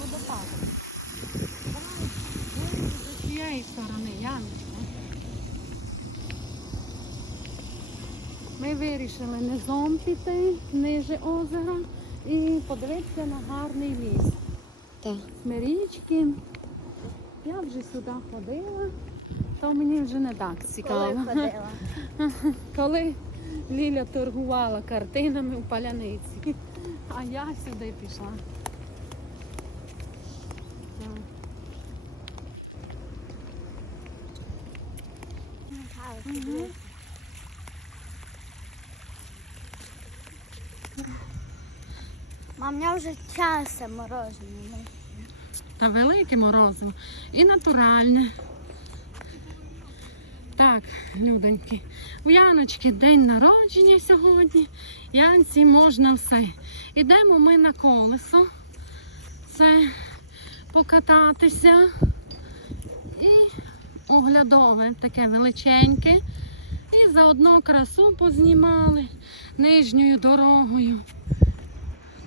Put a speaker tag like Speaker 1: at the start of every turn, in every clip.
Speaker 1: Водопад. З цієї сторони, Яночка. Ми вирішили низом піти, ниже озера і подивитися на гарний ліс.
Speaker 2: Так.
Speaker 1: Смирічки. Я вже сюди ходила, то мені вже не так цікаво.
Speaker 2: Коли ходила.
Speaker 1: Коли Ліля торгувала картинами у паляниці, а я сюди пішла. Мгм.
Speaker 2: Мам, я вже часа мороженого.
Speaker 1: Та велике морозиво і натуральне. Так, людоньки, у Яночки день народження сьогодні. Янці можна все. Ідемо ми на колесо. Це покататися. І оглядове, таке величеньке. І заодно красу познімали нижньою дорогою.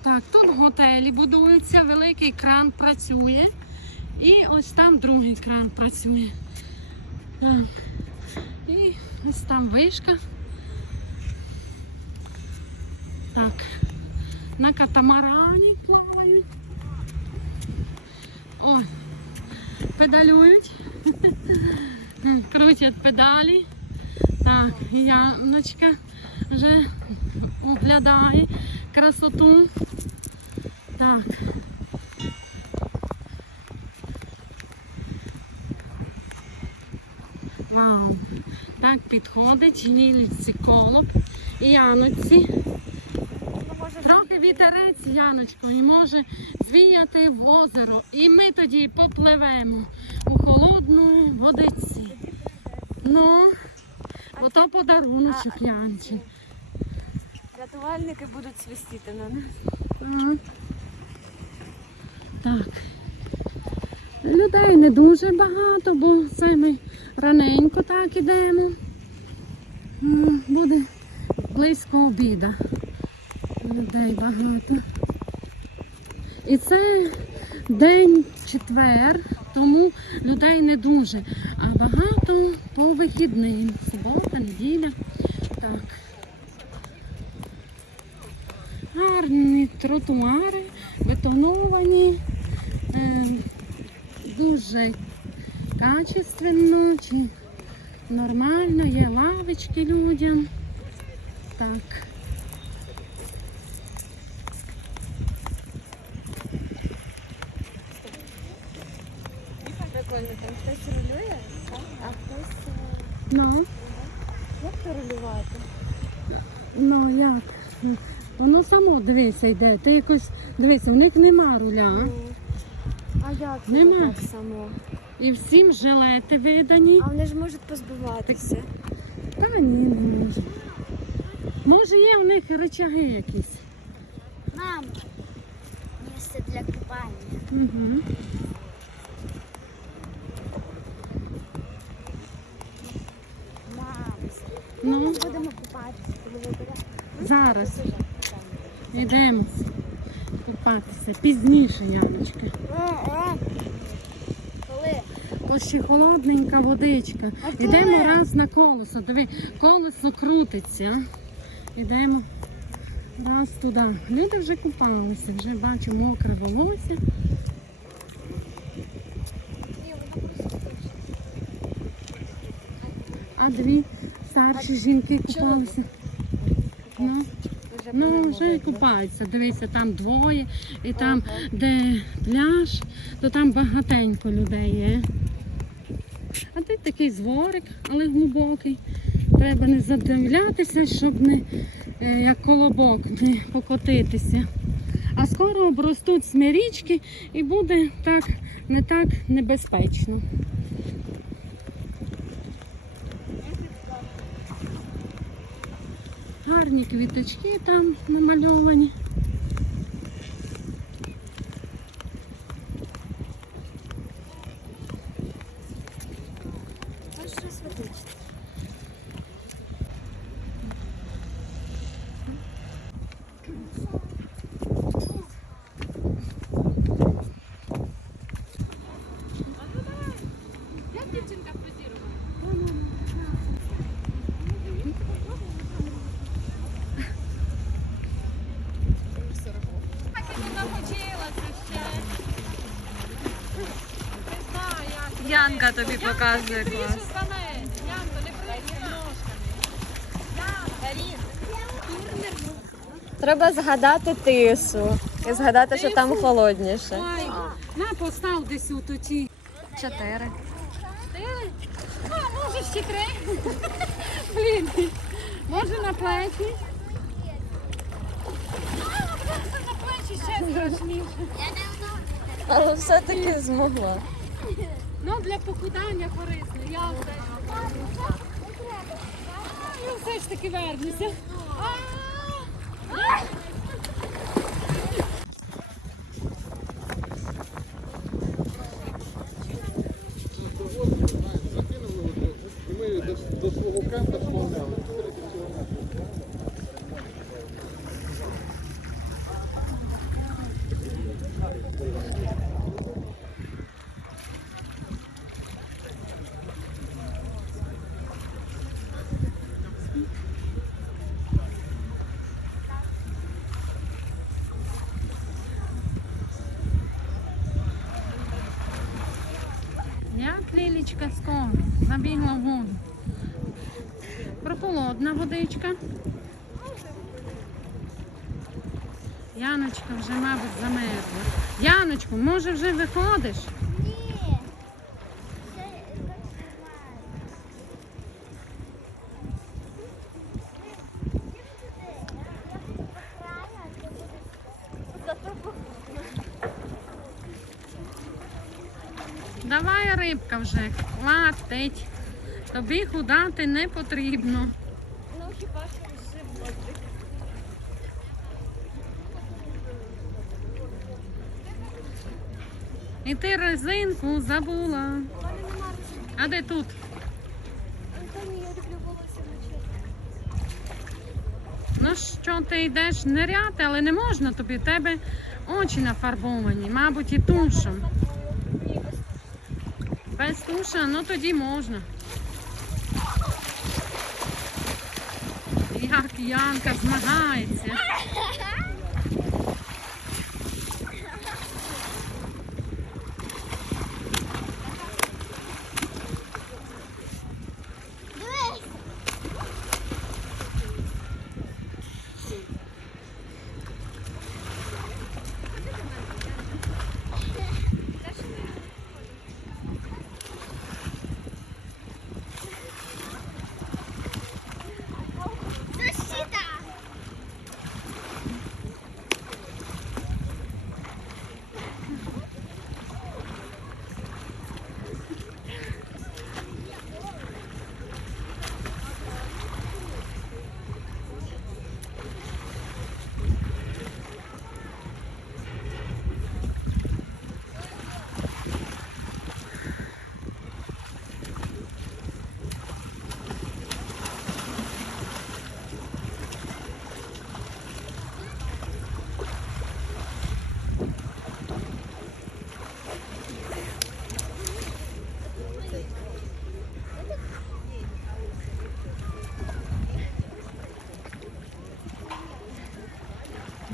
Speaker 1: Так, тут готелі будуються, великий кран працює. І ось там другий кран працює. Так. І ось там вишка. Так. На катамарані плавають. О, педалюють. Крутять педалі. Так, Яночка вже оглядає красоту. Так. Так підходить ліліці колоб і Яночці. Трохи вітерець, Яночко, і може звіяти в озеро. І ми тоді попливемо у холодну водиці. Ну, ото подаруночок Янчі.
Speaker 2: Рятувальники будуть свистіти на нас.
Speaker 1: Так. Людей не дуже багато, бо це ми раненько так ідемо. Буде близько обіда. Людей багато. І це день четвер, тому людей не дуже, а багато по вихідним. Субота, неділя. Так. Гарні тротуари, бетоновані, е, дуже качественно чи нормально, є лавочки людям. Так.
Speaker 2: Прикольно, там хтось рулює, а хтось. е,
Speaker 1: Ну,
Speaker 2: Як то рулювати?
Speaker 1: ну як? Воно само дивися йде. Ти якось дивися, у них нема руля.
Speaker 2: А як це
Speaker 1: Нема.
Speaker 2: так само?
Speaker 1: І всім жилети видані.
Speaker 2: А вони ж можуть позбиватися.
Speaker 1: Та ні, не може. Може є у них речаги якісь.
Speaker 2: Мам, місце для купання.
Speaker 1: Угу.
Speaker 2: Мам,
Speaker 1: Ну,
Speaker 2: ми будемо купатися, коли виберемо.
Speaker 1: зараз йдемо купатися. Пізніше, Яночка. Ось ще холодненька водичка. Йдемо раз на колесо. Диви, колесо крутиться. Йдемо раз туди. Люди вже купалися, вже бачу мокре волосся. А дві старші жінки купалися. Ну,
Speaker 2: Вже
Speaker 1: ну вже
Speaker 2: видно.
Speaker 1: купаються. Дивися, там двоє, і там, де пляж, то там багатенько людей є. А тут такий зворик, але глибокий. Треба не задивлятися, щоб не е, як колобок не покотитися. А скоро обростуть смирічки і буде так не так небезпечно. Гарні квіточки там намальовані.
Speaker 3: Янка тобі показує клас. Треба згадати тису і згадати, що там холодніше.
Speaker 1: Ой, на постав десь у тоді.
Speaker 3: Чотири.
Speaker 1: А, може ще три? Блін. Може на плечі? На плечі ще страшніше.
Speaker 3: Але все-таки змогла.
Speaker 1: Ну, для похудання корисно. Я все, я все ж таки вернуся. Як лілічка скоро забігла в воду. Прохолодна водичка. Яночка вже, мабуть, замерзла. Яночку, може вже виходиш? Давай рибка вже, хватить. Тобі худати не потрібно.
Speaker 2: Ну хіба що животик.
Speaker 1: І ти резинку забула.
Speaker 2: У.
Speaker 1: А де тут?
Speaker 2: Антоні, я люблю волосся мочити.
Speaker 1: Ну що ти йдеш ниряти, але не можна тобі. В тебе очі нафарбовані, мабуть, і тушем.
Speaker 2: Без
Speaker 1: Без туша, ну тоді можна. Як Янка змагається.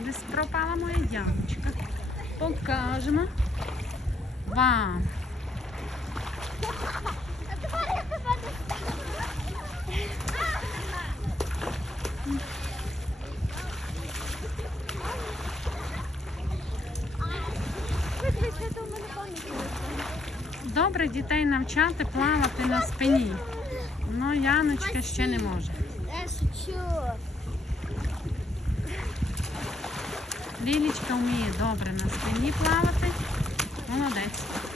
Speaker 1: Десь пропала моя ямочка. Покажемо вам. Добре дітей навчати плавати на спині. Ну, Яночка ще не може.
Speaker 2: Я шучу.
Speaker 1: Лілічка вміє добре на спині плавати. Молодець.